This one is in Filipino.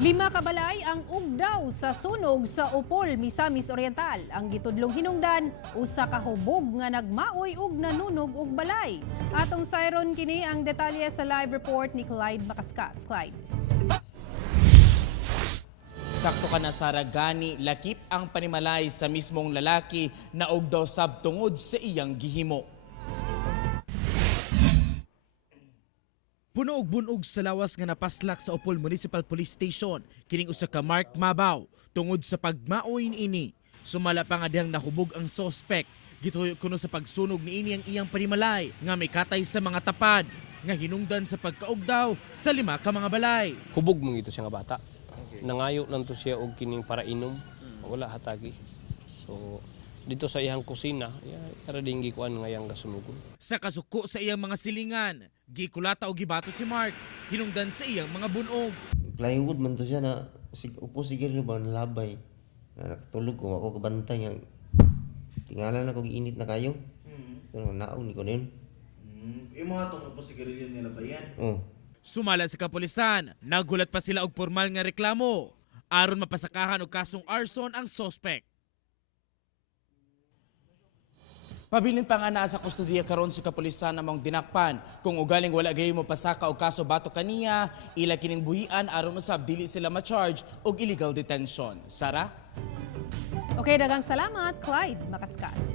5 ka balay ang ugdaw sa sunog sa Upol, Misamis Oriental. Ang gitudlong hinungdan, usa ka hubog nga nagmaoy ug nanunog og balay. Atong sayron kini ang detalye sa live report ni Clyde Macascas. Clyde. Sakto ka na Sara, gani lakip ang panimalay sa mismong lalaki na ugdaw sab tungod sa iyang gihimo. Puno og bunog sa lawas nga napaslak sa Upol Municipal Police Station kining usa ka Mark Mabaw tungod sa pagmaoy niini. Sumala pa nga dihang nahubog ang suspect. Gituyo kuno sa pagsunog niini ang iyang panimalay nga may katay sa mga tapad nga hinungdan sa pagkaugdaw sa 5 ka mga balay. Hubog mo ito siya nga bata. Nangayo lang to siya og kining para inom. Wala hatagi. So dito sa iyang kusina, para din gikuan nga iyang kasunugon. Sa kasuko sa iyang mga silingan, gikulata o gibato si Mark, hinungdan sa iyang mga bunog. Plywood man to siya na upo siguro ba nalabay. Nakatulog ko ako kabantay nga. Tingala na kog init na kayo. Pero naog ni ko nun. Imo atong upo sigarilyo nila ba yan? Oh. Sumala sa kapulisan, nagulat pa sila og formal nga reklamo aron mapasakahan og kasong arson ang suspect. Pabilin pa nga naa sa kustudiya karon sa kapulisan namang dinakpan. Kung ugaling wala gayon mo pasaka o kaso bato kaniya, ila kining buhian aron usab dili sila ma-charge og illegal detention. Sara? Okay, daghang salamat, Clyde Macascas.